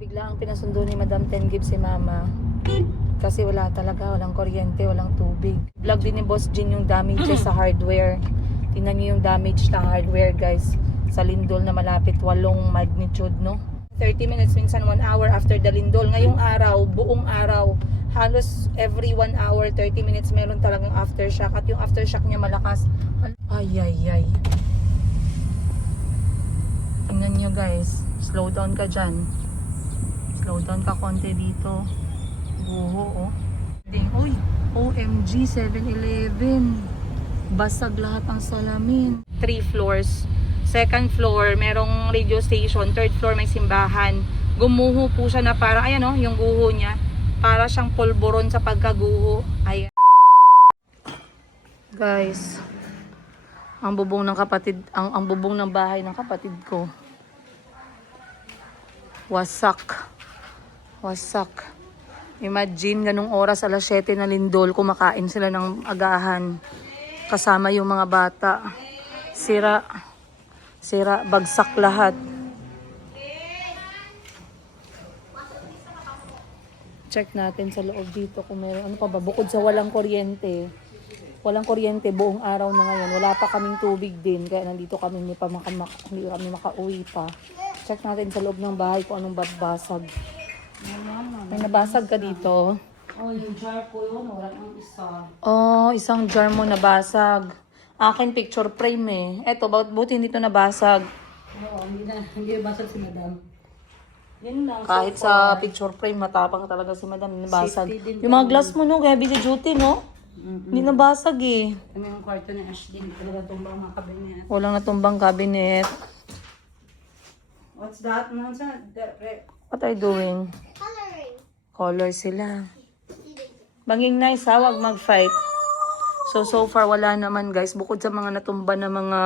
Bigla ang pinasundo ni Madam Tengib si Mama. Kasi wala talaga, walang kuryente, walang tubig. Vlog din ni Boss Jin yung damages sa hardware. Tingnan niyo yung damage na hardware guys. Sa lindol na malapit 8 magnitude, no? 30 minutes, minsan 1 hour after the lindol. Ngayong araw, buong araw, halos every 1 hour, 30 minutes meron talagang aftershock. At yung aftershock niya malakas. Ay, ay, ay. Tingnan nyo guys. Slow down ka dyan. Slow down ka konti dito. Buho, oh. Uy, OMG, 7-Eleven. Basag lahat ang salamin. 3 floors. Second floor, merong radio station. Third floor, may simbahan. Gumuho po siya na para, ayan oh, yung guho niya. Para siyang polvoron sa pagkaguho. Ayan. Guys, ang bubong ng kapatid, ang bubong ng bahay ng kapatid ko. Wasak. Wasak. Imagine, ganung oras, alas 7 na lindol, kumakain sila ng agahan. Kasama yung mga bata. Sira. Sira, bagsak lahat. Check natin sa loob dito kung meron. Ano pa ba? Bukod sa walang kuryente. Walang kuryente buong araw na ngayon. Wala pa kaming tubig din. Kaya nandito kami, hindi kami makauwi pa. Check natin sa loob ng bahay kung anong babasag. May nabasag ka dito. Oh, yung jar ko yun. Wala nang isa. Oh, isang jar mo nabasag. Akin picture frame eh. Eto, buti hindi ito nabasag. Oo, hindi basag si Madam. Yan lang. Kahit sa picture frame, matapang talaga si Madam. Nabasag. Safety din Yung mga glass mo, no? Heavy duty, no? Hindi nabasag eh. Kami ang kwarto ni Ashley. Hindi talaga tumbang mga kabinet. Walang natumbang cabinet. What's that? What are you doing? Coloring. Color sila. Banging nice ha, wag mag-fight. So far wala naman guys. Bukod sa mga natumba na mga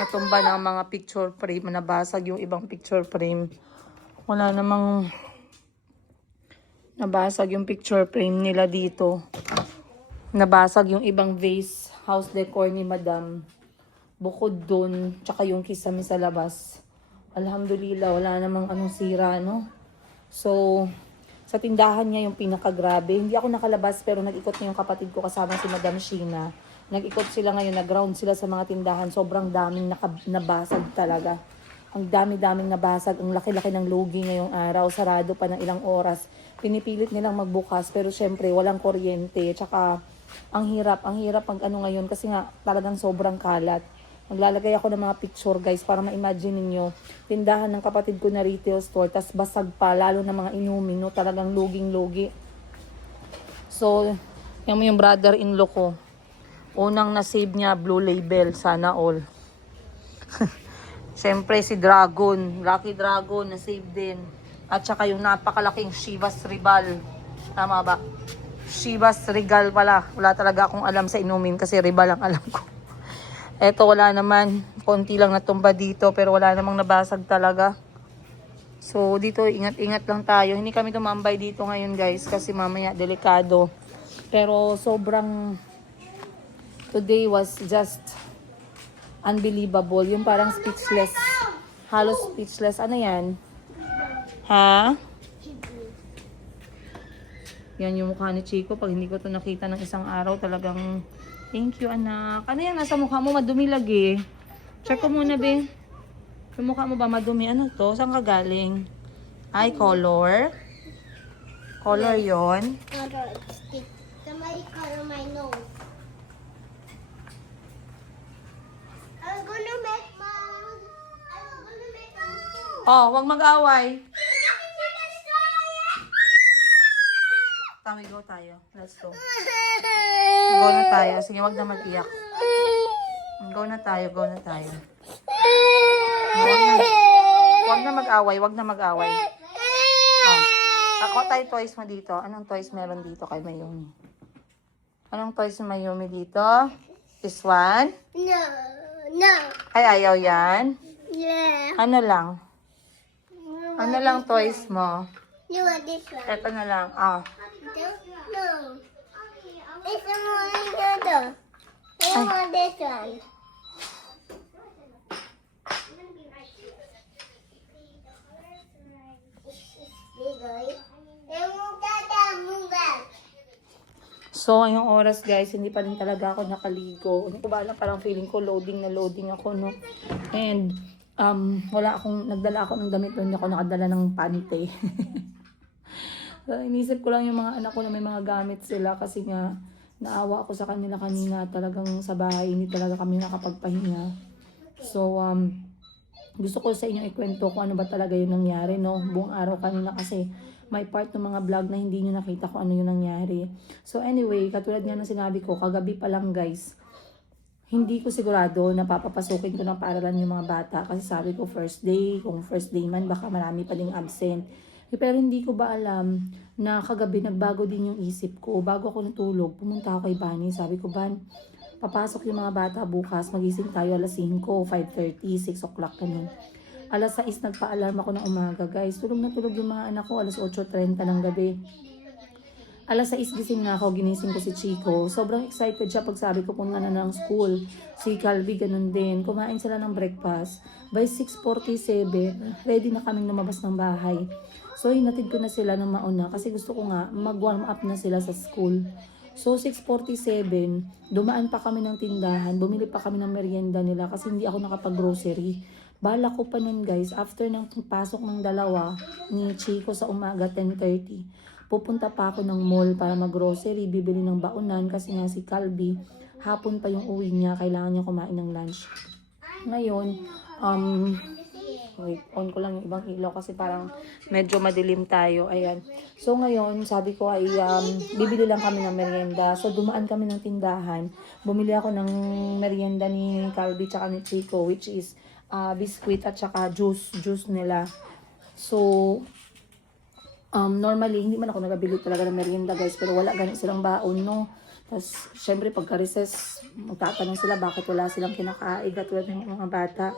natumba ng mga picture frame, nabasag yung ibang picture frame. Wala namang nabasag yung picture frame nila dito. Nabasag yung ibang vase, house decor ni Madam. Bukod dun, tsaka yung kisame sa labas. Alhamdulillah, wala namang anong sira, no? So, sa tindahan niya yung pinakagrabe. Hindi ako nakalabas pero nag-ikot na yung kapatid ko kasama si Madam Sheena. Nag-ikot sila ngayon, nag-round sila sa mga tindahan. Sobrang daming nabasag talaga. Ang dami-daming nabasag. Ang laki-laki ng lugi ngayong araw. Sarado pa ng ilang oras. Pinipilit nilang magbukas pero syempre walang kuryente. Tsaka ang hirap pag ano ngayon kasi nga talagang sobrang kalat. Maglalagay ako ng mga picture guys para ma-imagine ninyo. Tindahan ng kapatid ko na retail store, tas basag pa, lalo na mga inumin, no? Talagang luging-lugi. So, yung brother-in-law ko, unang na-save niya, Blue Label, sana all. Siyempre si Dragon, Lucky Dragon, na-save din. At saka yung napakalaking Chivas Regal. Tama ba? Chivas Regal pala. Wala talaga akong alam sa inumin kasi Regal ang alam ko. Eto wala naman, konti lang natumba dito pero wala namang nabasag talaga. So dito ingat-ingat lang tayo. Hindi kami tumambay dito ngayon guys kasi mamaya delikado. Pero sobrang today was just unbelievable. Yung parang speechless. Halos speechless. Ano yan? Ha? Yan yung mukha ni Chico. Pag hindi ko to nakita ng isang araw talagang thank you, anak. Ano yan? Nasa mukha mo? Madumi lagi. Check ko muna, be. Yung mukha mo ba madumi? Ano to? Saan ka galing? Ay, color. Color yon. Color stick. Somebody color my nose. I'm gonna make Oh, wag mag-away. Tawi, go tayo. Let's go. Go na tayo. Sige, wag na mag-iyak. Go na tayo, go na tayo. Wag na mag-away, wag na mag-away. Oh. Ako tayo toys mo dito. Anong toys meron dito kay Mayumi? Anong toys ni Mayumi dito? This one? No. No. Ay, ayaw yan. Yeah. Ano lang? Ano lang toys mo? You want this one? Ito na lang. Ah. No. It's the morning other. I want this one. So, ngayong oras guys, hindi pa rin talaga ako nakaligo. Hindi ko ba alam, parang feeling ko loading na loading ako, no? And, nagdala ako ng damit, pero hindi ako nakadala ng pante. So, inisip ko lang yung mga anak ko na may mga gamit sila kasi nga, naawa ako sa kanila kanina. Talagang sa bahay, hindi talaga kami nakapagpahinga. So, gusto ko sa inyo ikwento kung ano ba talaga yung nangyari, no? Buong araw kanina kasi may part ng mga vlog na hindi nyo nakita kung ano yung nangyari. So anyway, katulad nga ng sinabi ko, kagabi pa lang guys, hindi ko sigurado na papapasukin ko ng paaralan yung mga bata kasi sabi ko first day, kung first day man baka marami pa ding absent. Pero hindi ko ba alam na kagabi nagbago din yung isip ko. Bago ako natulog, pumunta ako kay Bani. Sabi ko, Ban, papasok yung mga bata bukas, magising tayo alas 5, 5:30, 6 o'clock ganun. Alas 6 nagpa-alarm ako ng umaga guys. Tulog na tulog yung mga anak ko, alas 8:30 ng gabi. Alas 6 gising na ako, ginising ko si Chico. Sobrang excited siya pag sabi ko punta na ng school. Si Calvi ganun din. Kumain sila ng breakfast. By 6:47, ready na kaming lumabas ng bahay. So hinatid ko na sila ng mauna kasi gusto ko nga mag-warm up na sila sa school. So 6:47, dumaan pa kami ng tindahan, bumili pa kami ng merienda nila kasi hindi ako nakapag-grocery. Bala ko pa nun guys, after ng pasok ng dalawa ni Chico sa umaga 10:30, pupunta pa ako ng mall para mag-grocery, bibili ng baonan kasi nga si Calvi, hapon pa yung uwi niya, kailangan niya kumain ng lunch. Ngayon, wait, on ko lang yung ibang ilaw kasi parang medyo madilim tayo. Ayan. So ngayon, sabi ko ay bibili lang kami ng merienda. So dumaan kami ng tindahan. Bumili ako ng merienda ni Calvi tsaka ni Chico, which is biscuit at tsaka juice nila. So normally, hindi man ako nagabili talaga ng merienda guys, pero wala ganun silang baon, no? Tapos, syempre pagka-recess, magtatanong sila bakit wala silang kinakain katulad ng mga bata.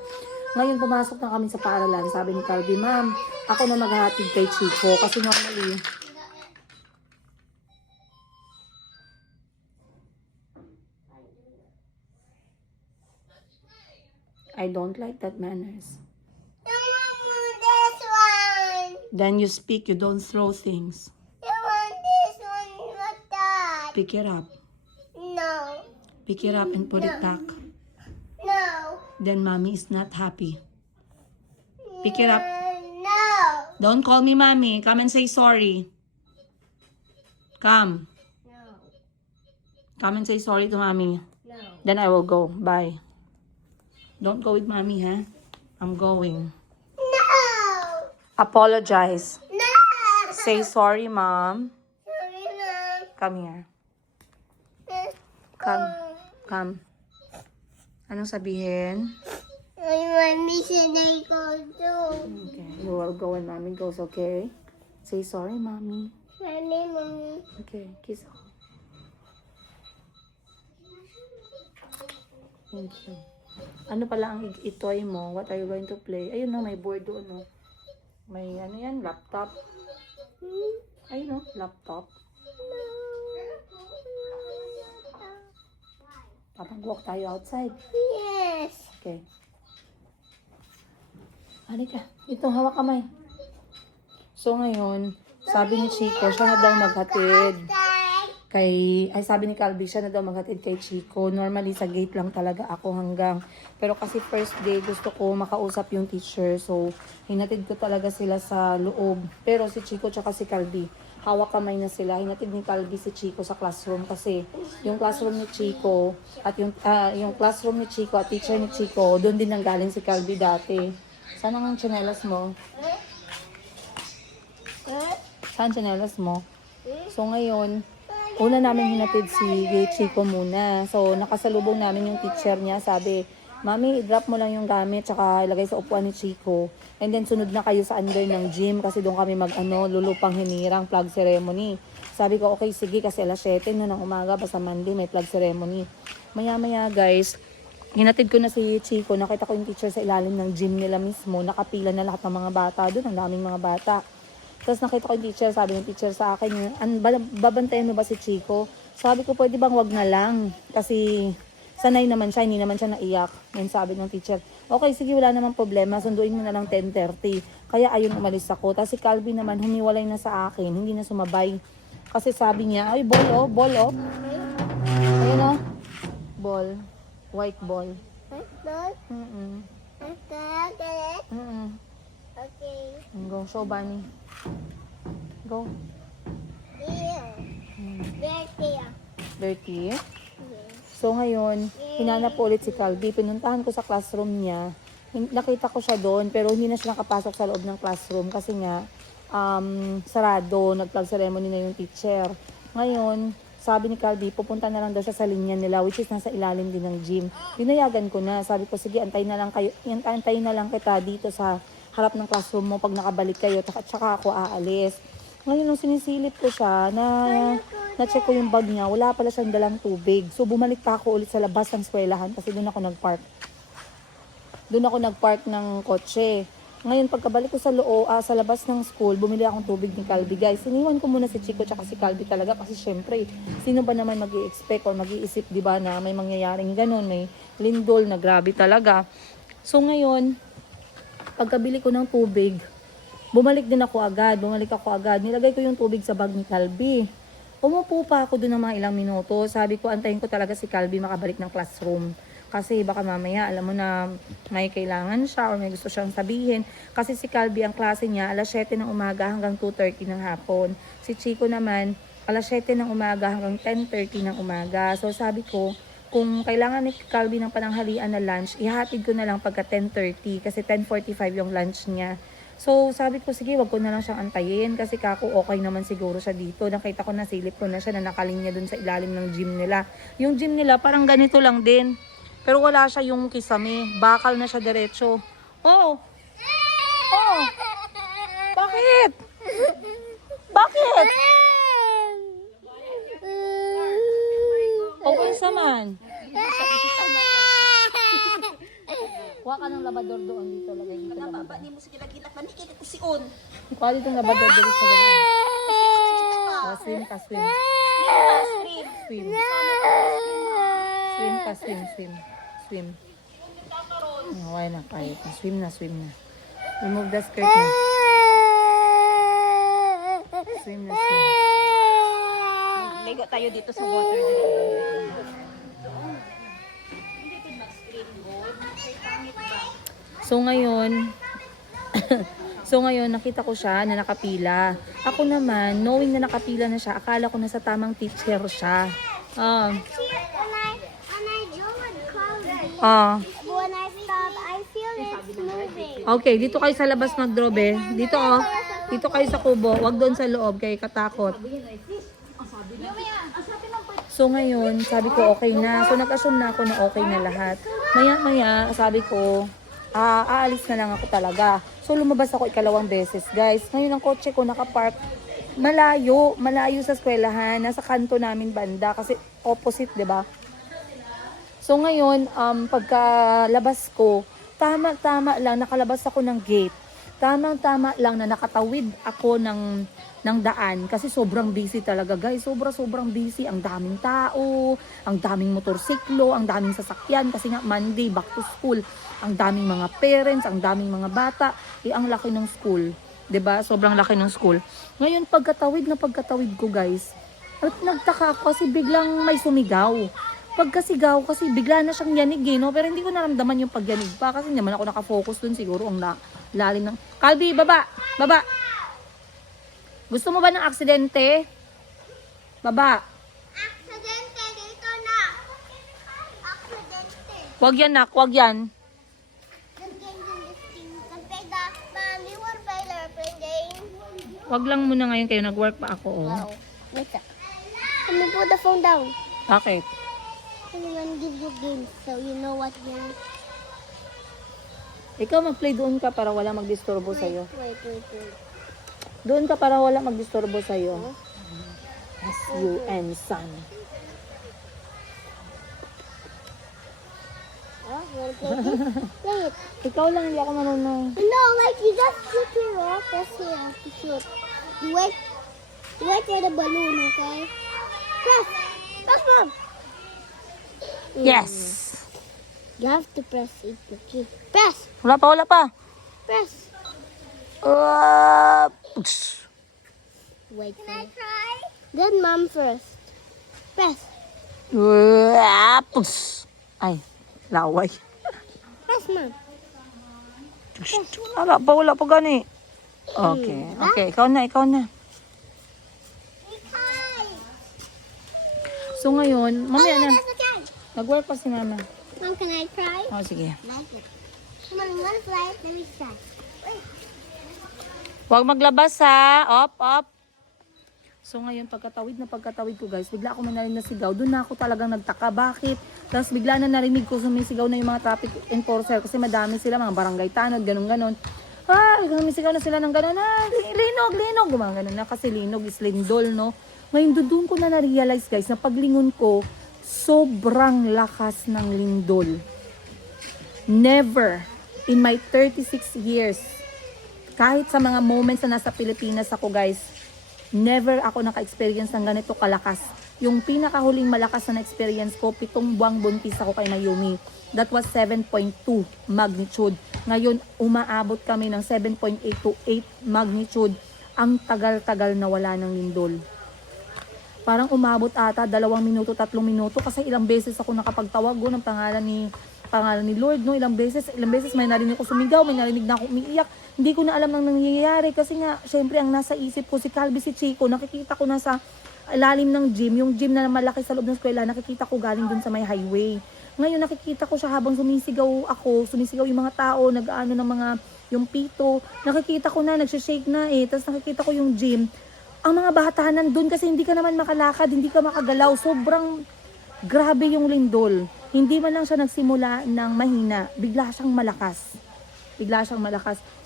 Ngayon, pumasok na kami sa paaralan. Sabi ni Calvi, Ma'am, ako na maghahatid kay Chico. Kasi normally, I don't like that manners. This one. Then you speak, you don't throw things. You want this one with that? Pick it up. No. Pick it up and put it back. No. Then mommy is not happy. Pick it up. No. Don't call me mommy. Come and say sorry. Come. No. Come and say sorry to mommy. No. Then I will go. Bye. Don't go with mommy, huh? I'm going. No. Apologize. No. Say sorry, mom. Sorry, Mom. Come here. Come. Come. Anong sabihin? I want me to go too. Okay. You will go when mommy goes, okay? Say sorry, mommy. Mommy. Okay. Kiss ako. Thank you. Ano pala ang itoy mo? What are you going to play? Ayun no, may board doon no. May ano yan, laptop. Ayun no, laptop. Papag-walk tayo outside. Yes. Okay. Halika. Ito, hawak kamay. So ngayon, sabi ni Chico, siya na daw maghatid. Sabi ni Calvi, siya na daw maghatid kay Chico. Normally, sa gate lang talaga ako hanggang. Pero kasi first day, gusto ko makausap yung teacher. So, hinatid ko talaga sila sa loob. Pero si Chico tsaka si Calvi, hawak kamay na sila. Hinatid ni Calvi si Chico sa classroom kasi yung classroom ni Chico at yung classroom ni Chico at teacher ni Chico, doon din nanggaling si Calvi dati. Saan ang tsinelas mo? Saan tsinelas mo? So ngayon, una namin hinatid si Chico muna. So nakasalubong namin yung teacher niya. Sabi, Mami, i-drop mo lang yung gamit tsaka ilagay sa upuan ni Chico. And then sunod na kayo sa under ng gym kasi doon kami lulupang hinirang flag ceremony. Sabi ko, okay, sige kasi alas 7 na ng umaga, basta Monday may flag ceremony. Maya-maya guys, hinatid ko na si Chico, nakita ko yung teacher sa ilalim ng gym nila mismo, nakapila na lahat ng mga bata doon, ang daming mga bata. Tapos nakita ko yung teacher, sabi ng teacher sa akin, babantayan mo ba si Chico? Sabi ko, pwede bang wag na lang? Kasi sanay naman siya, hindi naman siya naiyak. Yan sabi ng teacher, okay, sige, wala namang problema, sunduin mo na lang 10:30. Kaya ayun, umalis ako. Tapos si Calvi naman, humiwalay na sa akin, hindi na sumabay. Kasi sabi niya, ay ball oh, ball oh. Ayun oh. Ball. White ball. Mm-mm. Mm-mm. Okay. Go, show Bunny. Go. Dirty. Dirty. So ngayon, hinanap ko ulit si Calvi. Pinuntahan ko sa classroom niya. Nakita ko siya doon, pero hindi na siya nakapasok sa loob ng classroom kasi nga, sarado, nag-flag ceremony na yung teacher. Ngayon, sabi ni Calvi, pupunta na lang daw siya sa linya nila, which is nasa ilalim din ng gym. Pinayagan ko na. Sabi ko, sige, antayin na lang kita dito sa harap ng classroom mo pag nakabalik kayo, tsaka ako aalis. Ngayon, nung sinisilip ko siya, na-check ko yung bag niya, wala pala siyang dalang tubig. So, bumalik pa ako ulit sa labas ng eskwelahan kasi doon ako nag-park. Doon ako nag-park ng kotse. Ngayon, pagkabalik ko sa sa labas ng school, bumili akong tubig ni Calvi. Guys, iniwan ko muna si Chico tsaka si Calvi talaga kasi syempre, sino ba naman mag-i-expect or mag-iisip, di ba, na may mangyayaring ganun, may lindol na grabe talaga. So ngayon, pagkabili ko ng tubig, bumalik ako agad. Nilagay ko yung tubig sa bag ni Calvi. Umupo pa ako doon ng mga ilang minuto. Sabi ko, antayin ko talaga si Calvi makabalik ng classroom. Kasi baka mamaya, alam mo na may kailangan siya or may gusto siyang sabihin. Kasi si Calvi, ang klase niya, alas 7 ng umaga hanggang 2:30 ng hapon. Si Chico naman, alas 7 ng umaga hanggang 10:30 ng umaga. So sabi ko, kung kailangan ni Calvi ng pananghalian na lunch, ihatid ko na lang pagka 10:30 kasi 10:45 yung lunch niya. So sabi ko, sige, wag ko na lang siyang antayin kasi kako okay naman siguro siya dito. Nakita ko na, silip ko na siya na nakalinya dun sa ilalim ng gym nila. Yung gym nila parang ganito lang din. Pero wala siya yung kisame. Bakal na siya diretso. Oh! Oh! Bakit? Bakit? Okay saman. Kuha ka ng labador doon dito. Lagay dito labador. Baba, di mo sige lagi lakman. Ikit ko si On. Kuha dito ng labador dito sa ganun. Oh, swim ka, swim. Swim. Swim ka, swim, swim. Swim. Okay na, kahit na. Swim na, swim na. Remove the skirt na. Swim na, swim. Ligo tayo dito sa water. So ngayon, nakita ko siya na nakapila. Ako naman, knowing na nakapila na siya, akala ko na sa tamang teacher siya. When I stop, I feel it's moving. Okay, dito kayo sa labas mag-drobe. Dito oh. Dito kayo sa kubo. Huwag doon sa loob, kayo katakot. So ngayon, sabi ko okay na. So nag-assume na ako na okay na lahat. Maya-maya, sabi ko, aalis na lang ako talaga. So lumabas ako ikalawang beses, guys. Ngayon ang kotse ko nakapark malayo sa eskwelahan, nasa kanto namin banda kasi opposite, 'di ba? So ngayon, pagkalabas ko, tama lang nakalabas ako ng gate. Tama lang na nakatawid ako ng daan kasi sobrang busy talaga, guys. Sobrang busy, ang daming tao, ang daming motorsiklo, ang daming sasakyan kasi nga Monday back to school. Ang daming mga parents, ang daming mga bata, ang laki ng school, 'di ba? Sobrang laki ng school. Ngayon pagkatawid ko, guys, at nagtaka ako kasi biglang may sumigaw. Pagkasigaw kasi bigla na siyang yanig, no? Pero hindi ko naramdaman yung pagyanig pa kasi naman ako nakafocus dun, siguro ang lalim ng... Calvi, baba! Gusto mo ba ng aksidente? Baba! Aksidente dito na. Aksidente. Wag yan, nak. Wag yan. Wag lang muna ngayon kayo. Nag-work pa ako, oh. Wow. Wait up. Let me put the phone down. Bakit? I'm gonna give you games so you know what game. Ikaw mag-play doon ka para wala magdisturbo sa'yo. Wait. Doon ka para wala magdisturbo sa'yo. S-U-N, son. Oh, you wanna play this? Play it. Ikaw lang, hindi ako marunong. No, like you just shoot your rock. Press here to shoot. You wait for the balloon, okay? Press, mom. Yes! You have to press it, okay? Press. Wala pa. Press. Uh, Wait for it. Can I try? Then mom first. Press. Pus! Ay, laway. Press, mom. Wala pa gani. Okay, okay. Ikaw na. So ngayon, mamaya na. That's okay. Nag-work pa si mama. Mom, can I try? Oh, sige. Come on, you wanna try it? Let me try. Huwag maglabas ha. Op. So ngayon, pagkatawid ko guys, bigla ako may narinig na sigaw. Doon na ako talagang nagtaka. Bakit? Tapos bigla na narinig ko sumisigaw na yung mga traffic enforcer kasi madami sila, mga barangay tanod, ganun. Sumisigaw na sila ng ganun. Linog. Gumagano na kasi linog is lindol, no? Ngayon, doon ko na na-realize guys, na paglingon ko, sobrang lakas ng lindol. Never in my 36 years, kahit sa mga moments na nasa Pilipinas ako guys, never ako naka-experience ng ganito kalakas. Yung pinakahuling malakas na experience ko, 7 buwang buntis ako kay Mayumi. That was 7.2 magnitude. Ngayon, umaabot kami ng 7.8 to 8 magnitude. Ang tagal-tagal na wala ng lindol. Parang umabot ata 2 minuto, 3 minuto kasi ilang beses ako nakapagtawag ng pangalan ni Lord, no? Ilang beses may narinig ko sumigaw, may narinig na ako umiiyak. Hindi ko na alam nang nangyayari kasi nga, syempre ang nasa isip ko si Calvi, si Chico, nakikita ko na sa ilalim ng gym, yung gym na malaki sa loob ng eskwela, nakikita ko galing dun sa may highway. Ngayon nakikita ko siya habang sumisigaw yung mga tao, nag-ano ng mga, yung pito, nakikita ko na, nagsishake na tapos nakikita ko yung gym. Ang mga bata nandun kasi hindi ka naman makalakad, hindi ka makagalaw, sobrang grabe yung lindol. Hindi man lang siya nagsimula ng mahina, bigla siyang malakas.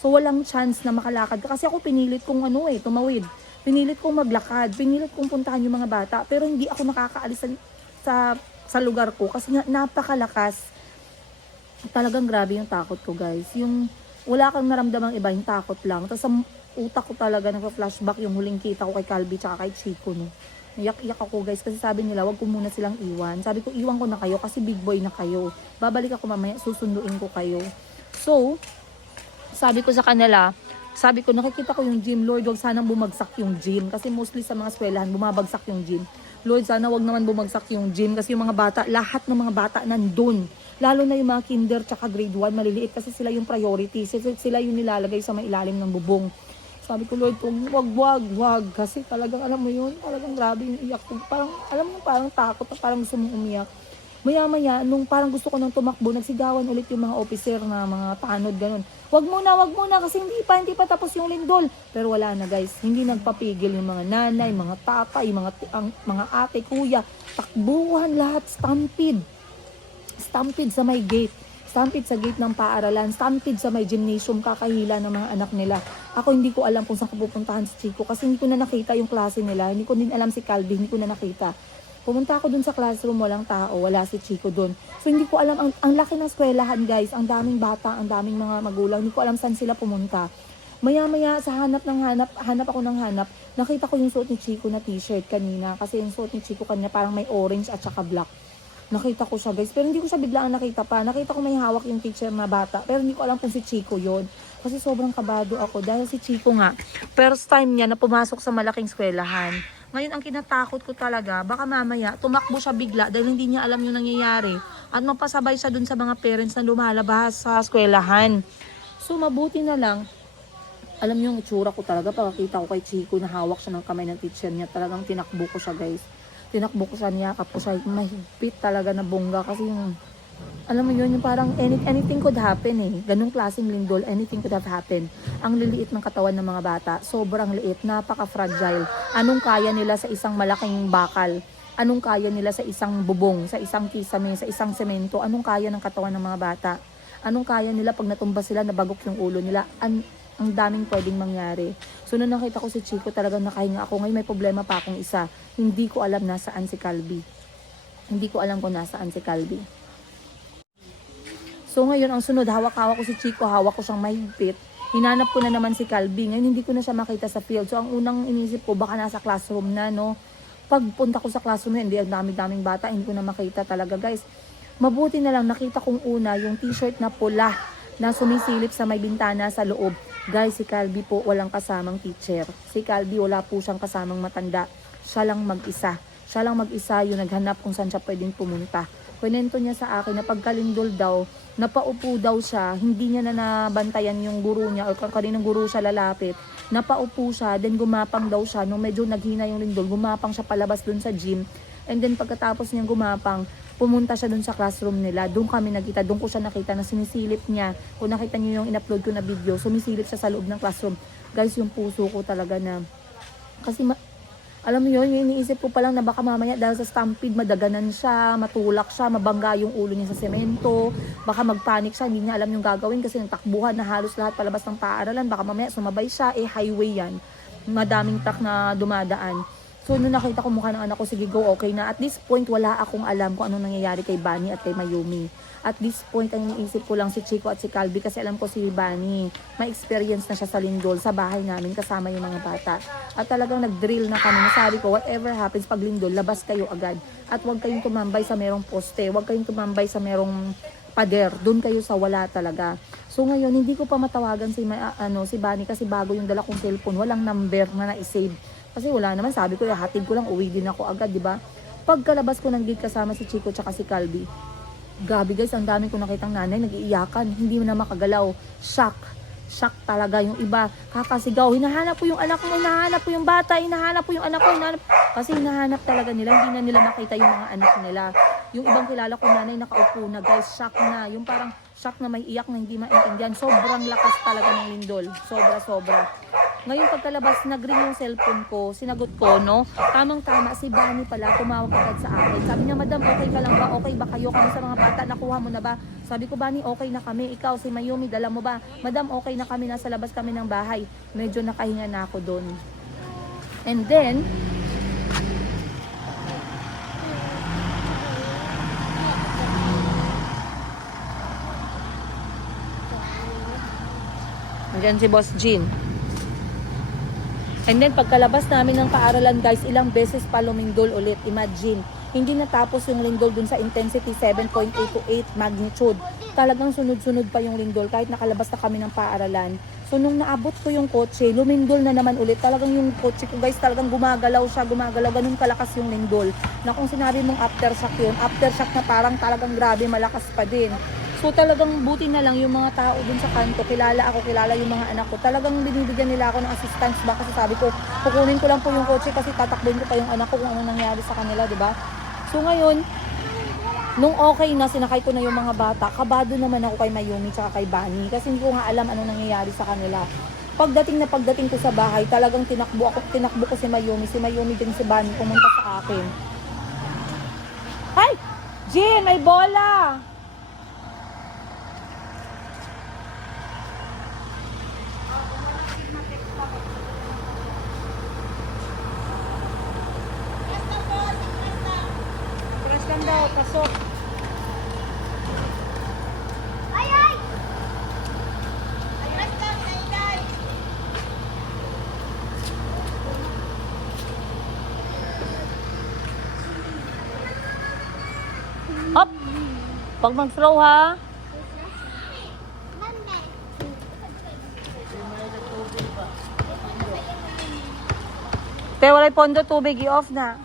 So walang chance na makalakad kasi ako pinilit kong tumawid. Pinilit kong maglakad, pinilit kong puntahan yung mga bata, pero hindi ako nakakaalis sa lugar ko kasi nga napakalakas. Talagang grabe yung takot ko guys. Yung wala kang naramdamang iba, yung takot lang. Tapos sa utak ko talaga nagpa-flashback yung huling kita ko kay Calvi tsaka kay Chico, no. Iyak ako guys kasi sabi nila wag ko muna silang iwan. Sabi ko iwan ko na kayo kasi big boy na kayo. Babalik ako mamaya, susunduin ko kayo. So, sabi ko sa kanila, nakikita ko yung gym, Lord, wag sanang bumagsak yung gym. Kasi mostly sa mga eskwelahan, bumabagsak yung gym. Lord, sana wag naman bumagsak yung gym. Kasi yung mga bata, lahat ng mga bata nandun. Lalo na yung mga kinder tsaka grade 1, maliliit kasi sila yung priority. Sila yung nilalagay sa may ilalim ng bubong. Sabi ko, Lord, wag. Kasi talagang, alam mo yun, talagang grabe yung iyak ko. Parang, alam mo, parang takot, parang gusto mong umiyak. Maya-maya, nung parang gusto ko nang tumakbo, nagsigawan ulit yung mga officer na mga tanod, ganun. Wag muna, kasi hindi pa tapos yung lindol. Pero wala na guys, hindi nagpapigil yung mga nanay, mga tatay, mga ate, kuya. Takbuhan lahat, stampede sa may gate. Stampede sa gate ng paaralan, stampede sa may gymnasium, kakahila ng mga anak nila. Ako hindi ko alam kung saan ko pupuntahan si Chico kasi hindi ko na nakita yung klase nila. Hindi ko din alam si Calvi, hindi ko na nakita. Pumunta ako dun sa classroom, walang tao, wala si Chico dun. So hindi ko alam, ang laki ng eskwelahan guys, ang daming bata, ang daming mga magulang, hindi ko alam saan sila pumunta. Maya-maya sa hanap ako ng hanap, nakita ko yung suot ni Chico na t-shirt kanina kasi yung suot ni Chico kanina parang may orange at saka black. Nakita ko siya guys, pero hindi ko siya biglaan nakita pa. Nakita ko may hawak yung teacher na bata, pero hindi ko alam kung si Chico yon. Kasi sobrang kabado ako dahil si Chico nga, first time niya na pumasok sa malaking eskwelahan. Ngayon ang kinatakot ko talaga, baka mamaya tumakbo siya bigla dahil hindi niya alam yung nangyayari. At mapasabay siya dun sa mga parents na lumalabas sa eskwelahan. So mabuti na lang, alam niyo yung itsura ko talaga, pagkakita ko kay Chico na hawak siya ng kamay ng teacher niya, talagang tinakbo ko siya guys. Tinakbo ko siya, niyakap ko siya, mahigpit talaga na bongga kasi yung, alam mo yun, yung parang anything could happen ganung klaseng lindol, anything could have happened. Ang liliit ng katawan ng mga bata, sobrang liit, napaka-fragile. Anong kaya nila sa isang malaking bakal? Anong kaya nila sa isang bubong, sa isang kisame, sa isang semento? Anong kaya ng katawan ng mga bata? Anong kaya nila pag natumba sila, nabagok yung ulo nila? Ang daming pwedeng mangyari. So nung nakita ko si Chico, talagang nakahinga ako. Ngayon may problema pa akong isa. Hindi ko alam nasaan si Calvi. Hindi ko alam kung nasaan si Calvi. So ngayon ang sunod, hawak-hawak ko si Chico, hawak ko siyang mahigpit. Hinanap ko na naman si Calvi. Ngayon hindi ko na siya makita sa field. So ang unang inisip ko, baka nasa classroom na, no? Pagpunta ko sa classroom, hindi, ang daming bata, hindi ko na makita talaga, guys. Mabuti na lang, nakita kong una yung t-shirt na pula na sumisilip sa may bintana sa loob. Guys, si Calvi po walang kasamang teacher. Si Calvi wala po siyang kasamang matanda. siya lang mag-isa. Siya lang mag-isa yung naghanap kung saan siya pwedeng pumunta. Kwento niya sa akin na pagkalindol daw, napaupo daw siya, hindi niya na nabantayan yung guro niya or kaninong guro siya lalapit. Napaupo siya, then gumapang daw siya. Nung medyo naghina yung lindol, gumapang siya palabas dun sa gym. And then pagkatapos niyang gumapang, pumunta siya dun sa classroom nila. Doon kami nakita, doon ko siya nakita na sinisilip niya. Kung nakita niyo yung in-upload ko na video, sumisilip siya sa loob ng classroom. Guys, yung puso ko talaga na, kasi alam mo yun, yung iniisip ko pa lang na baka mamaya dahil sa stampede, madaganan siya, matulak siya, mabangga yung ulo niya sa semento, baka magpanik siya, hindi niya alam yung gagawin kasi nagtakbuhan na halos lahat palabas ng paaralan, baka mamaya sumabay siya, highway yan, madaming truck na dumadaan. So, nung nakita ko mukha ng anak ko, sige go, okay na. At this point, wala akong alam kung anong nangyayari kay Bunny at kay Mayumi. At this point, ang iniisip ko lang si Chico at si Calvi kasi alam ko si Bunny, may experience na siya sa lindol sa bahay namin kasama yung mga bata. At talagang nag-drill na kami. Nasabi ko, whatever happens pag lindol, labas kayo agad. At huwag kayong tumambay sa merong poste, huwag kayong tumambay sa merong pader. Doon kayo sa wala talaga. So ngayon, hindi ko pa matawagan si Bunny kasi bago yung dala kong cellphone, walang number na na-save. Kasi wala naman, sabi ko, hatid ko lang, uwi din ako agad, di ba? Pagkalabas ko ng gate kasama si Chico tsaka si Calvi, gabi guys, ang dami ko nakitang nanay, nag-iiyakan, hindi na makagalaw, shock talaga yung iba, kakasigaw, hinahanap po yung anak ko, hinahanap po yung bata, hinahanap po yung anak ko, kasi hinahanap talaga nila, hindi na nila makita yung mga anak nila. Yung ibang kilala ko nanay nakaupo na guys, shock na, yung parang shock na may iyak na hindi maintindihan, sobrang lakas talaga ng lindol, sobra. Ngayon pagkalabas, nag-ring yung cellphone ko, sinagot ko, no? Tamang-tama, si Bunny pala, tumawag agad sa akin. Sabi niya, madam, okay ka lang ba? Okay ba kayo? Kami sa mga bata, nakuha mo na ba? Sabi ko, Bunny, okay na kami. Ikaw, si Mayumi, dala mo ba? Madam, okay na kami, nasa labas kami ng bahay. Medyo nakahinga na ako doon. And then, andyan si Boss Jean. And then pagkalabas namin ng paaralan guys, ilang beses pa lumindol ulit. Imagine, hindi natapos yung lindol dun sa intensity 7.8 to 8 magnitude. Talagang sunod-sunod pa yung lindol kahit nakalabas na kami ng paaralan. So nung naabot ko yung kotse, lumindol na naman ulit. Talagang yung kotse ko guys, talagang gumagalaw siya, ganun kalakas yung lindol. Na kung sinabi mong aftershock yun, aftershock na parang talagang grabe, malakas pa din. So talagang buti na lang yung mga tao dun sa kanto, kilala yung mga anak ko. Talagang binibigyan nila ako ng assistance ba kasi sabi ko, kukunin ko lang po yung kotse kasi tatakbuhin ko pa yung anak ko kung ano nangyari sa kanila, di ba? So ngayon, nung okay na, sinakay ko na yung mga bata, kabado naman ako kay Mayumi tsaka kay Bunny kasi hindi ko nga alam ano nangyayari sa kanila. Pagdating ko sa bahay, talagang tinakbo ko si Mayumi din si Bunny pumunta sa akin. Hi! Jean, may bola! Pasok. Ay! Hop! Pag mag-throw ha. Te, walay pondo, tubig, i-off na.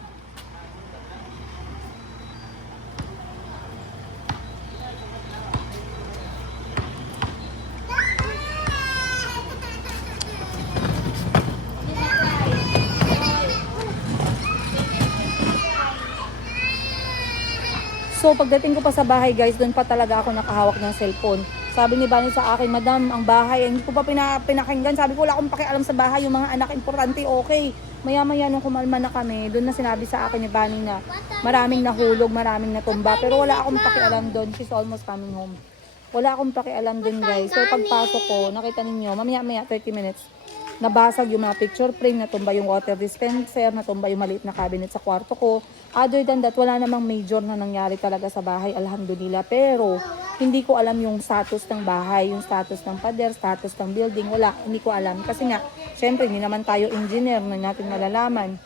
So pagdating ko pa sa bahay guys, doon pa talaga ako nakahawak ng cellphone. Sabi ni Bunny sa akin, madam, ang bahay, hindi ko pa pinakinggan. Sabi ko, wala akong pakialam sa bahay, yung mga anak importante, okay. Maya-maya nung kumalma na kami, doon na sinabi sa akin ni Bunny na maraming nahulog, maraming natumba. Pero wala akong pakialam doon, she's almost coming home. Wala akong pakialam doon guys. So pagpasok ko, nakita ninyo, mamaya-maya 30 minutes, nabasag yung mga picture frame, natumba yung water dispenser, natumba yung maliit na cabinet sa kwarto ko. Other than that, wala namang major na nangyari talaga sa bahay, alhamdulillah. Pero, hindi ko alam yung status ng bahay, yung status ng pader, status ng building, wala, hindi ko alam. Kasi nga, syempre, hindi naman tayo engineer, na natin malalaman.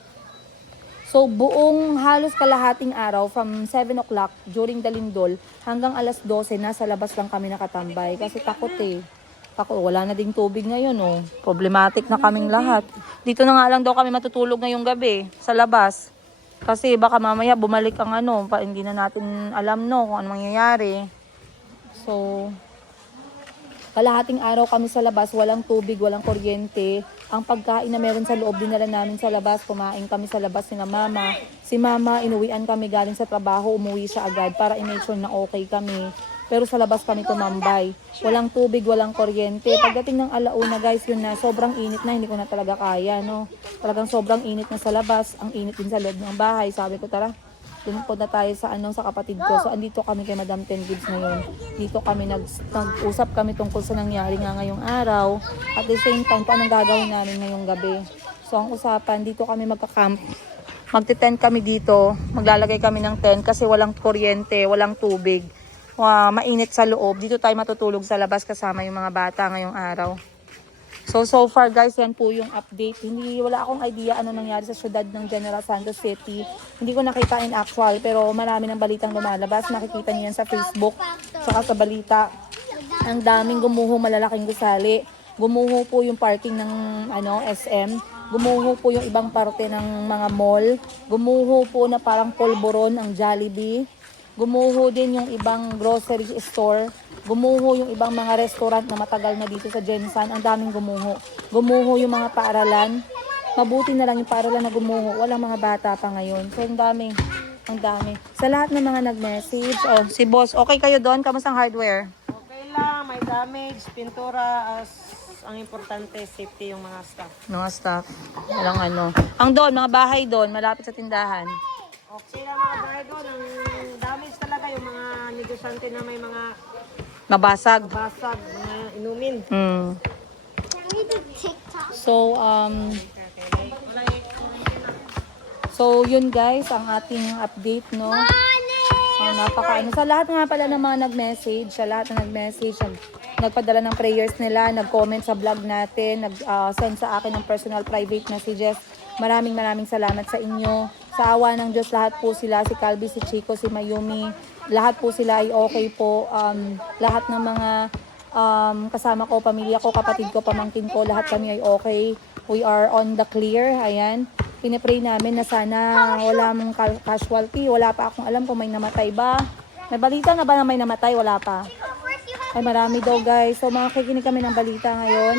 So, buong halos kalahating araw, from 7 o'clock during the lindol, hanggang alas 12, nasa labas lang kami nakatambay. Kasi takot eh. Ako, wala na ding tubig ngayon, oh. Problematic na kaming lahat. Dito na nga lang daw kami matutulog ngayong gabi, sa labas. Kasi baka mamaya bumalik ang ano, hindi na natin alam, no, kung ano mangyayari. So, kalahating araw kami sa labas, walang tubig, walang kuryente. Ang pagkain na meron sa loob, dinala namin sa labas, kumain kami sa labas ni mama. Si mama, inuwian kami galing sa trabaho, umuwi siya agad para i-make sure na okay kami. Pero sa labas kami tumambay. Walang tubig, walang kuryente. Pagdating ng alauna guys, yun na, sobrang init na, hindi ko na talaga kaya, no. Talagang sobrang init na sa labas, ang init din sa loob ng bahay. Sabi ko, tara, lumipod na tayo sa sa kapatid ko. So andito kami kay Madam Ten Gibbs ngayon. Dito kami nag-usap kami tungkol sa nangyari nga ngayong araw. At the same time, paano gagawin namin ngayong gabi. So ang usapan, dito kami magka-camp. Magte-tent kami dito. Maglalagay kami ng tent kasi walang kuryente, walang tubig. Mainit sa loob. Dito tayo matutulog sa labas kasama yung mga bata ngayong araw. So far guys, yan po yung update. Wala akong idea ano nangyari sa syudad ng General Santos City. Hindi ko nakita in actual, pero marami ng balitang lumalabas. Makikita niyo yan sa Facebook, saka sa balita. Ang daming gumuho, malalaking gusali. Gumuho po yung parking ng SM. Gumuho po yung ibang parte ng mga mall. Gumuho po na parang polvoron ang Jollibee. Gumuho din yung ibang grocery store. Gumuho yung ibang mga restaurant na matagal na dito sa Gensan. Ang daming gumuho. Gumuho yung mga paaralan. Mabuti na lang yung paaralan na gumuho. Walang mga bata pa ngayon. So, ang dami. Ang dami. Sa lahat ng mga nag-message. Oh, si boss, okay kayo doon? Kamusta ang hardware? Okay lang, may damage, pintura, ang importante, safety yung mga staff. Mga staff. Walang ano. Ang doon, mga bahay doon, malapit sa tindahan. Okay lang mga bahay doon, ang damage talaga yung mga negosyante na may mga Mabasag. basag, mga inumin. So yun guys, ang ating update, no? Sa lahat nga pala ng mga nag-message, nagpadala ng prayers nila, nag-comment sa vlog natin, nag-send sa akin ng personal private messages. Maraming salamat sa inyo. Sa awa ng Diyos, lahat po sila, si Calvi, si Chico, si Mayumi, lahat po sila ay okay po. Lahat ng mga kasama ko, pamilya ko, kapatid ko, pamangkin ko, lahat kami ay okay. We are on the clear. Ayan. Pinipray namin na sana walang casualty. Wala pa akong alam kung may namatay ba. May balita na ba na may namatay? Wala pa. Ay marami daw guys. So makikinig kami ng balita ngayon.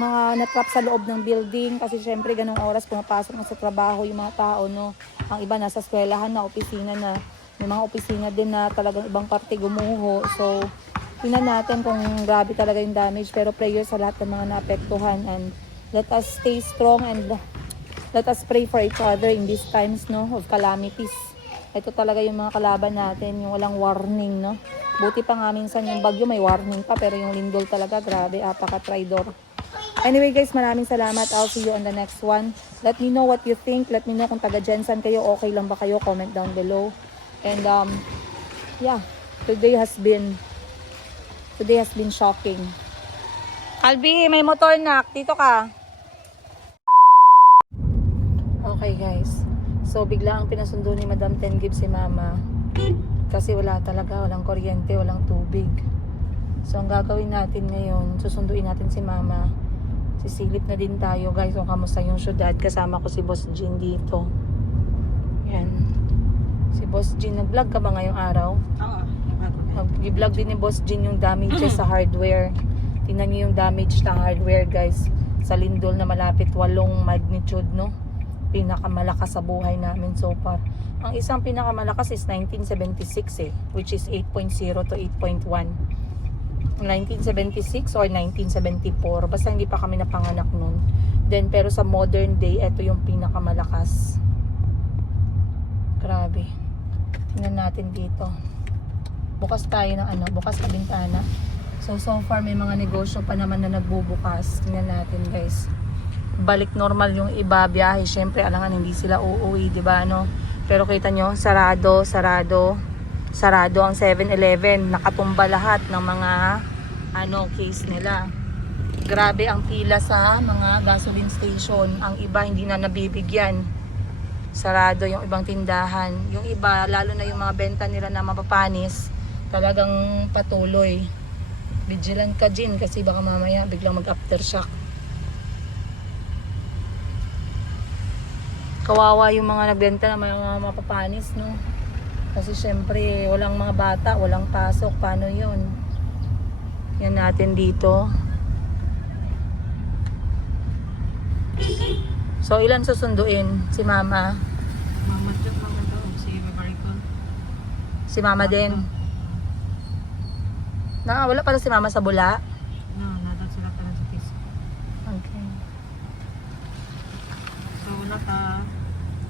Mga natrap sa loob ng building kasi syempre ganung oras pumapasok na sa trabaho yung mga tao, no. Ang iba nasa eskwelahan na, opisina na. May mga opisina din na talagang ibang parte gumuho. So tingnan natin kung grabe talaga yung damage, pero prayers sa lahat ng mga naapektuhan, and let us stay strong and let us pray for each other in these times, no, of calamities. Ito talaga yung mga kalaban natin, yung walang warning, no. Buti pa nga minsan yung bagyo may warning pa, pero yung lindol talaga grabe, apaka-tridor. Anyway guys, maraming salamat. I'll see you on the next one. Let me know what you think. Let me know kung taga Gensan kayo, okay lang ba kayo, comment down below. And yeah, today has been shocking. Albi, may motor nak, dito ka. Okay guys, so bigla ang pinasundo ni Madam Ten Gibbs si Mama kasi walang kuryente, walang tubig. So ang gagawin natin ngayon, susunduin natin si Mama. Sisilip na din tayo guys kung kamusta yung syudad. Kasama ko si Boss Jean dito. Yan. Si Boss Jean, nag-vlog ka ba ngayong araw? Oo. Nag-vlog din ni Boss Jean yung damages sa hardware. Tingnan niyo yung damage na hardware guys. Sa lindol na malapit 8 magnitude, no? Pinakamalakas sa buhay namin so far. Ang isang pinakamalakas is 1976 which is 8.0 to 8.1. 1976 or 1974. Basta hindi pa kami napanganak nun. Then pero sa modern day, ito yung pinakamalakas. Grabe. Tingnan natin dito. Bukas tayo ng bukas na bintana. So far may mga negosyo pa naman na nagbubukas. Tingnan natin guys. Balik normal yung iba biyahe. Syempre alangan hindi sila uuwi, di ba, no? Pero kita nyo, sarado ang 7-Eleven. Nakatumba lahat ng mga case nila. Grabe ang pila sa mga gasoline station. Ang iba hindi na nabibigyan. Sarado yung ibang tindahan. Yung iba, lalo na yung mga benta nila na mapapanis, talagang patuloy. Vigilant ka, Jin, kasi baka mamaya biglang mag-aftershock. Kawawa yung mga nagbenta na may mga mapapanis, no? Kasi syempre, walang mga bata, walang pasok. Paano yun? Yan natin dito. So, ilan susunduin? Si Mama? Mama Chok, Mama daw. Si Babaricon. Si Mama din? Wala pala si Mama sa Bula? No, nadal sila ka sa Tiso. Okay. So, wala ka.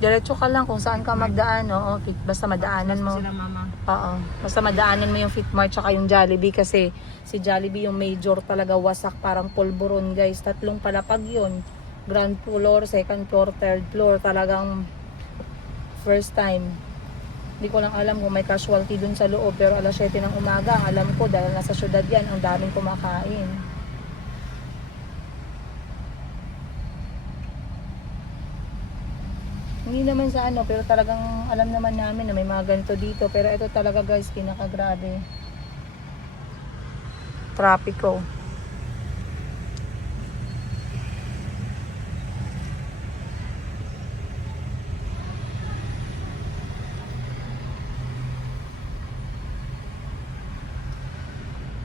Diretso ka lang kung saan ka magdaan, no? Basta madaanan mo. Sila mama. Oo. Basta madaanan mo yung Fitmart tsaka yung Jollibee kasi si Jollibee yung major talaga wasak, parang pulburon, guys. 3 palapag yun. Ground floor, second floor, third floor. Talagang first time. Hindi ko lang alam kung may casualty dun sa loob, pero alas 7 ng umaga, ang alam ko dahil nasa syudad yan, ang daming kumakain. Hindi naman sa ano, pero talagang alam naman namin na may mga ganito dito. Pero ito talaga, guys, pinakagrabe. Trapiko.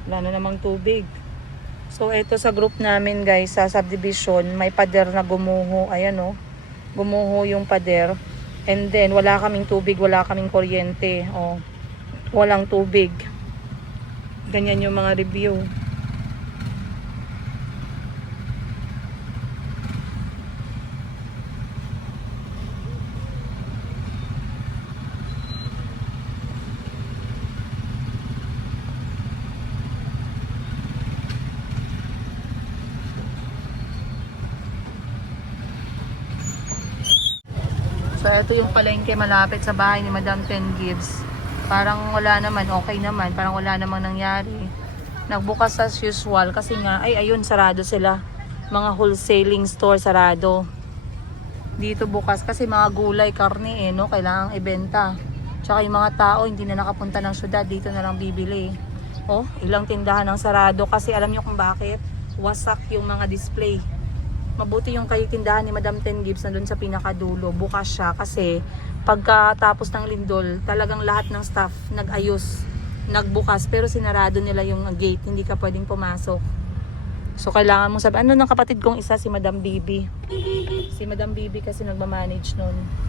Wala na namang tubig. So, ito sa group namin, guys, sa subdivision, may pader na gumuho. Ayan, oh. Gumuho yung pader. And then, wala kaming tubig, wala kaming kuryente. Oh, walang tubig. Ganyan yung mga review. So, ito yung palengke malapit sa bahay ni Madam Ten Gibbs. Parang wala naman, okay naman. Parang wala namang nangyari. Nagbukas as usual kasi nga, ayun, sarado sila. Mga wholesaling store, sarado. Dito bukas kasi mga gulay, karne no? Kailangang ibenta. Tsaka yung mga tao, hindi na nakapunta ng syudad, dito na lang bibili. Oh, ilang tindahan ng sarado kasi alam nyo kung bakit? Wasak yung mga display. Mabuti yung kayo tindahan ni Madam Ten Gibbs na doon sa pinakadulo. Bukas siya kasi pagkatapos ng lindol, talagang lahat ng staff nag-ayos, nagbukas. Pero sinarado nila yung gate, hindi ka pwedeng pumasok. So kailangan mong sabi, ano ng kapatid kong isa, si Madam Bibi. Si Madam Bibi kasi nagmamanage nun.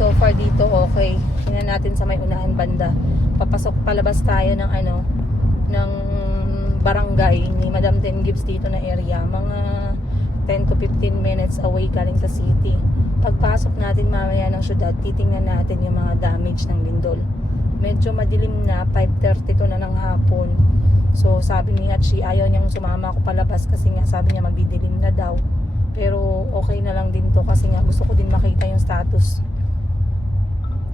So far dito okay. Tingnan natin sa may unahan banda. Papasok palabas tayo ng ng barangay ni Madam Ten Gibbs dito na area. Mga 10 to 15 minutes away galing sa city. Pagpasok natin mamaya ng syudad, titingnan natin yung mga damage ng lindol. Medyo madilim na, 5:32 na ng hapon. So sabi ni Hachi, ayaw niyang sumama ako palabas kasi nga sabi niya magdidilim na daw. Pero okay na lang din to kasi nga gusto ko din makita yung status.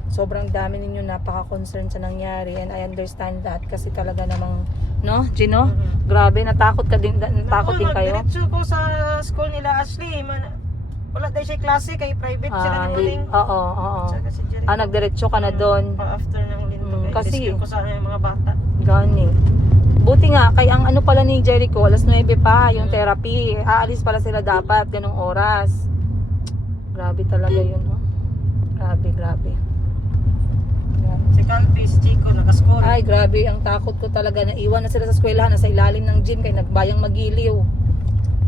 Sobrang dami ninyo napaka-concerned sa nangyari and I understand that kasi talaga namang, no, Gino? Grabe, natakot din kayo? Diretso ko sa school nila Ashley. Wala tayo siya klase kay private sila ni Muling. Oo. Nagdiretso ka na doon. After ng lindol. Kasi ko sa mga bata. Gani. Buti nga, kay ang ano pala ni Jericho, alas 9 pa, yung therapy. Aalis pala sila dapat, ganong oras. Grabe talaga yun, no? Grabe. Si Calpis, Chico, nag-score. Ay, grabe, ang takot ko talaga. Naiwan na sila sa eskwelahan, nasa ilalim ng gym, kaya nagbayang magiliw.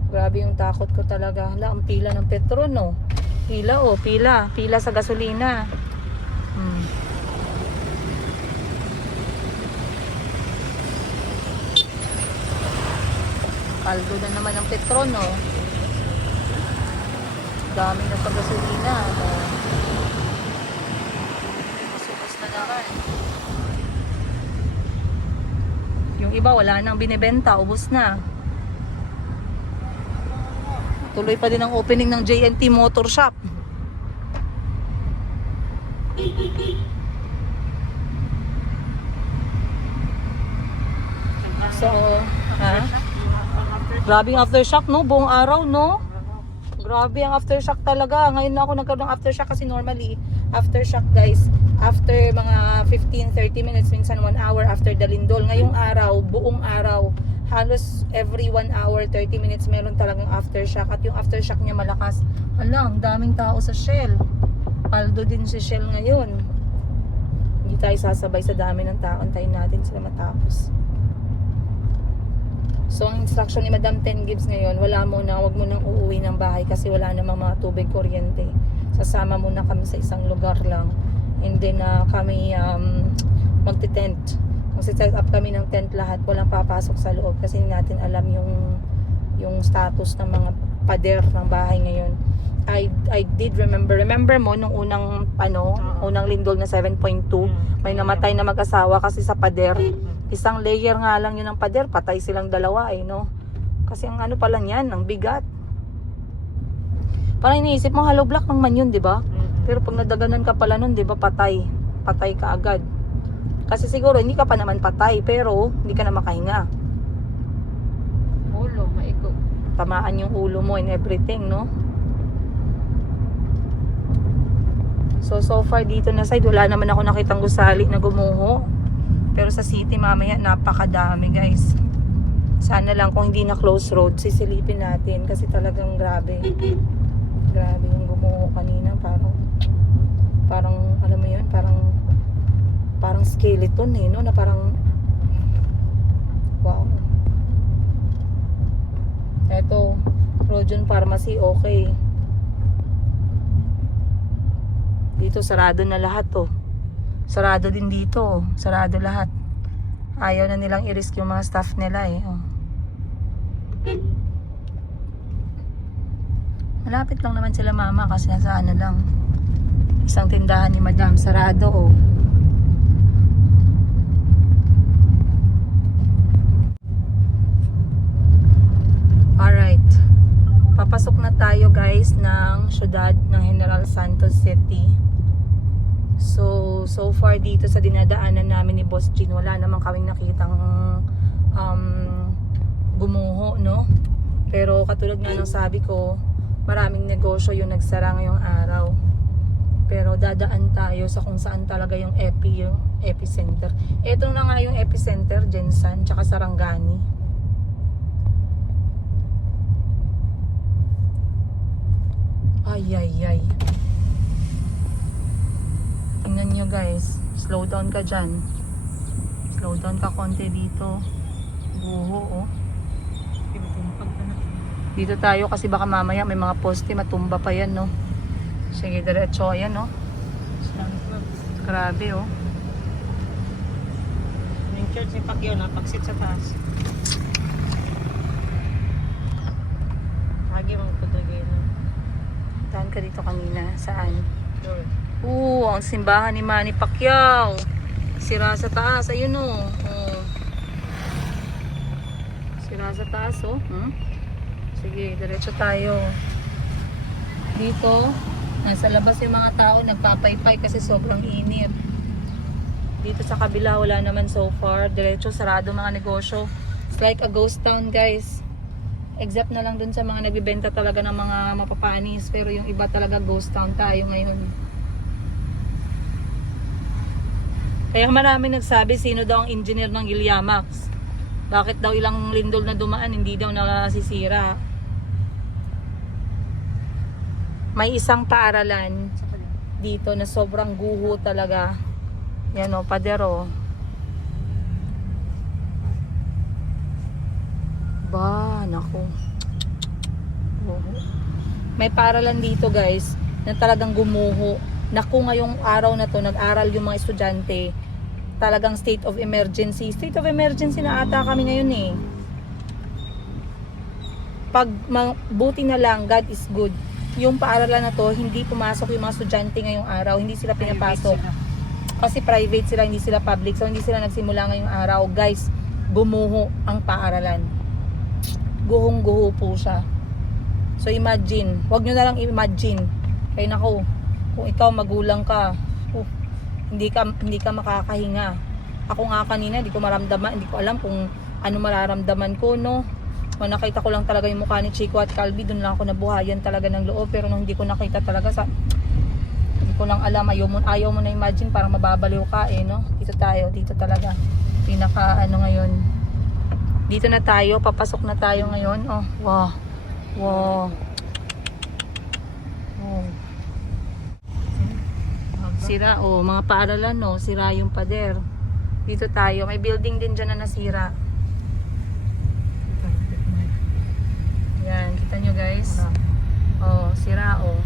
Grabe yung takot ko talaga. Hala, ang pila ng petron, no? Pila sa gasolina. Kaldo na naman ang petron, no? Dami na sa gasolina, no? Yung iba wala nang binebenta, ubos na. Tuloy pa din ang opening ng JNT Motor Shop. So, Grabe yung aftershock, no? Buong araw, no? Grabe ang aftershock talaga. Ngayon na ako nagkaroon ng aftershock kasi normally, aftershock guys, after mga 15-30 minutes, minsan 1 hour after the lindol. Ngayong araw, buong araw, halos every 1 hour, 30 minutes, meron talagang aftershock. At yung aftershock niya malakas. Hala, ang daming tao sa Shell. Paldo din si Shell ngayon. Hindi tayo sasabay sa dami ng tao. Antayin natin sila matapos. So, ang instruction ni Madam 10 Gibbs ngayon, wag mo nang uuwi ng bahay kasi wala namang mga tubig, kuryente. Sasama muna kami sa isang lugar lang. And then, kami magte-tent. Magse-set up kami ng tent lahat. Walang papasok sa loob kasi hindi natin alam yung status ng mga pader ng bahay ngayon. I did remember mo nung unang lindol na 7.2, may namatay na mag-asawa kasi sa pader. Isang layer nga lang yun ng pader, patay silang dalawa no? Kasi ang ano pa lang yan, ang bigat. Parang iniisip mo, hollow block lang man yun, di ba? Pero pag nadaganan ka pala nun, di ba, patay ka agad. Kasi siguro hindi ka pa naman patay, pero hindi ka na makahinga. Ulo, maiko. Tamaan yung ulo mo and everything, no? So far dito na side, wala naman ako nakitang gusali na gumuho. Pero sa city mamaya, napakadami guys. Sana lang kung hindi na close road, sisilipin natin. Kasi talagang grabe. Grabe yung gumuho kanina. Parang alam mo yun, parang skeleton no? Na parang, wow. Eto, Rojon Pharmacy, okay. Dito sarado na lahat Sarado din dito Sarado lahat. Ayaw na nilang i-risk yung mga staff nila Malapit lang naman sila mama kasi nasa ano lang. Isang tindahan ni Madam. Sarado Alright. Papasok na tayo guys ng syudad ng General Santos City. So far dito sa dinadaanan namin ni Boss Jean, wala naman kaming nakitang gumuho, no? Pero katulad nga ng sabi ko, maraming negosyo yung nagsara ngayong araw. Pero dadaan tayo sa kung saan talaga yung epicenter. Ito na nga yung epicenter, Jensan, tsaka Sarangani. Ay. Tingnan nyo guys, slow down ka dyan. Slow down ka konti dito. Buho Dito tayo kasi baka mamaya may mga poste matumba pa yan, no? Sige, diretso yan, no? Grabe, Yung church ni Pacquiao napagsit sa taas. Lagi mga kutugin. Saan ka dito kanina? Saan? Sure. Ang simbahan ni Manny Pacquiao. Sira sa taas, ayun Sira sa taas, Sige, diretso tayo. Dito, nasa labas yung mga tao, nagpapaypay kasi sobrang init. Dito sa kabila, wala naman so far. Diretso, sarado mga negosyo. It's like a ghost town, guys. Except na lang dun sa mga nagbibenta talaga ng mga mapapanis. Pero yung iba talaga ghost town tayo ngayon. Kaya maraming nagsabi sino daw ang engineer ng Giliamax. Bakit daw ilang lindol na dumaan, hindi daw nasisira. May isang paaralan dito na sobrang guho talaga. Yan padero. Ba, naku. May paaralan dito guys na talagang gumuho. Naku, ngayong araw na to nag-aral yung mga estudyante. Talagang state of emergency. State of emergency na ata kami ngayon Pag buti na lang, God is good. Yung paaralan na to, hindi pumasok yung mga estudyante ngayong araw. Hindi sila pinapasok. Kasi private sila, hindi sila public. So hindi sila nagsimula ngayong araw. Guys, gumuho ang paaralan. Guhong-guho po siya. So imagine, wag nyo na lang imagine. Kaya nako, kung ikaw magulang ka, hindi ka makakahinga. Ako nga kanina, hindi ko maramdaman, hindi ko alam kung ano mararamdaman ko, no? Nung nakita ko lang talaga yung mukha ni Chico at Calvi, dun lang ako nabuhayan talaga ng loob. Pero nung hindi ko nakita talaga, hindi ko lang alam, ayaw mo na imagine, parang mababaliw ka eh, no? Dito talaga. Pinaka ano ngayon. Dito na tayo, papasok na tayo ngayon. Oh, wow. Wow. Oh. Sira, oh, mga paaralan, no? Sira yung pader. Dito tayo, may building din dyan na nasira. Yan, kita nyo guys. Oh, sira oh.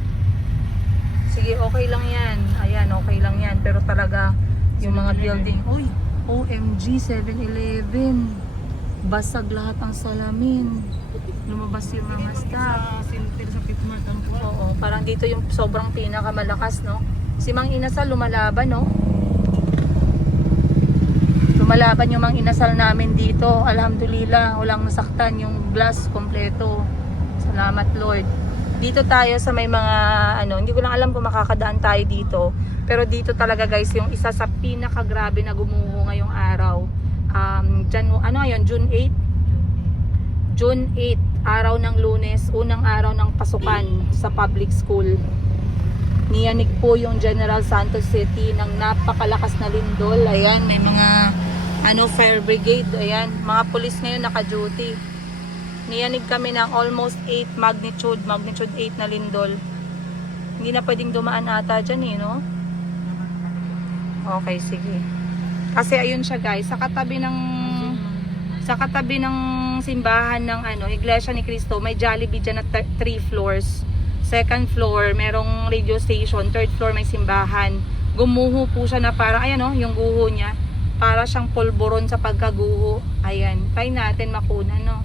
Sige, okay lang yan. Ayan, okay lang yan. Pero talaga, yung mga building. Uy, OMG, 7-Eleven. Basag lahat ng salamin. Lumabas yung mga staff. Oo, parang dito yung sobrang pinakamalakas, no? Si Mang Inasal lumalaban, no? Lumalaban yung Mang Inasal namin dito. Alhamdulillah, walang nasaktan, yung glass kompleto. Salamat Lord. Dito tayo sa may mga hindi ko lang alam kung makakadaan tayo dito. Pero dito talaga guys, yung isa sa pinakagrabe na gumuho ngayong araw. June 8? June 8, araw ng Lunes, unang araw ng pasukan sa public school. Niyanig po yung General Santos City ng napakalakas na lindol. Ayan, may mga fire brigade, ayan, mga pulis ngayon naka-duty. Niyanig kami ng almost 8 magnitude 8 na lindol. Hindi na pwedeng dumaan ata dyan eh, no? Okay, sige. Kasi ayun siya guys, sa katabi ng simbahan ng Iglesia ni Cristo, may Jollibee dyan na 3 floors. Second floor, merong radio station. Third floor, may simbahan. Gumuho po siya na parang, ayan o, yung guho niya. Para siyang polvoron sa pagkaguho. Ayan, try natin makunan, no?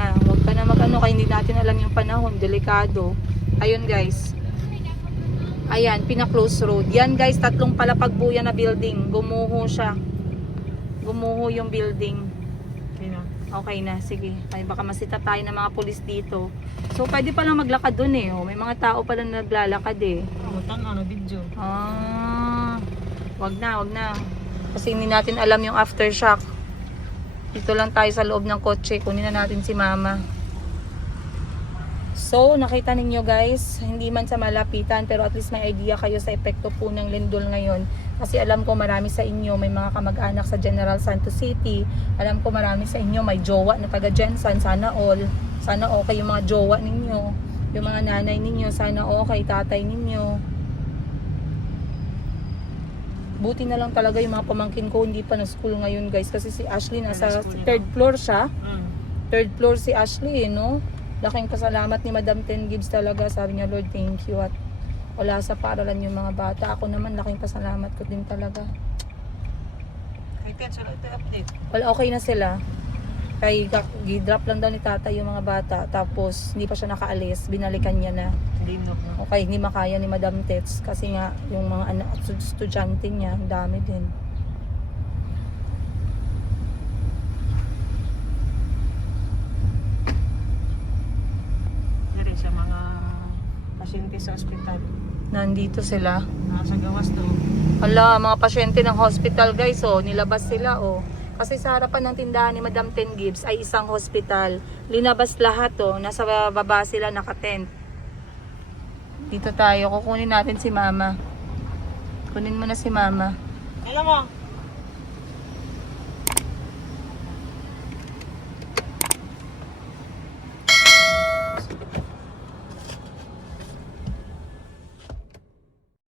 Huwag ka na kaya hindi natin alam yung panahon, delikado. Ayun guys. Ayan, pina-close road. Yan guys, 3 palapag po yan na building. Gumuho siya. Gumuho yung building. Okay na, sige. Ay, baka masita tayo ng mga pulis dito. So, pwede palang maglakad dun eh. Oh. May mga tao pala naglalakad eh. Video. Wag na. Kasi hindi natin alam yung aftershock. Dito lang tayo sa loob ng kotse. Kunin na natin si mama. So, nakita ninyo guys, hindi man sa malapitan, pero at least may idea kayo sa epekto po ng lindol ngayon. Kasi alam ko marami sa inyo may mga kamag-anak sa General Santos City. Alam ko marami sa inyo may jowa na taga Jensan. Sana all. Sana okay yung mga jowa ninyo. Yung mga nanay ninyo. Sana okay, tatay ninyo. Buti na lang talaga yung mga pamangkin ko hindi pa na school ngayon guys. Kasi si Ashley nasa 3rd floor siya. 3rd floor si Ashley, no? Laking pasalamat ni Madam Ten Gibbs talaga. Sabi niya, Lord, thank you. At wala sa paaralan yung mga bata. Ako naman, laking pasalamat ko din talaga. Well, okay na sila. Kaya i-drop lang daw ni tata yung mga bata. Tapos, hindi pa siya nakaalis. Binalikan niya na. Okay, hindi makaya ni Madam Tets. Kasi nga, yung mga anak at estudyante niya, ang dami din. Sa mga pasyente sa ospital. Nandito sila. Nasa gawas to. Hala, mga pasyente ng hospital guys, oh, nilabas sila, oh. Kasi sa harapan ng tindahan ni Madam Ten Gibbs ay isang hospital. Linabas lahat, oh. Nasa baba sila naka-tent. Dito tayo, kukunin natin si mama. Kunin mo na si mama. Alam mo,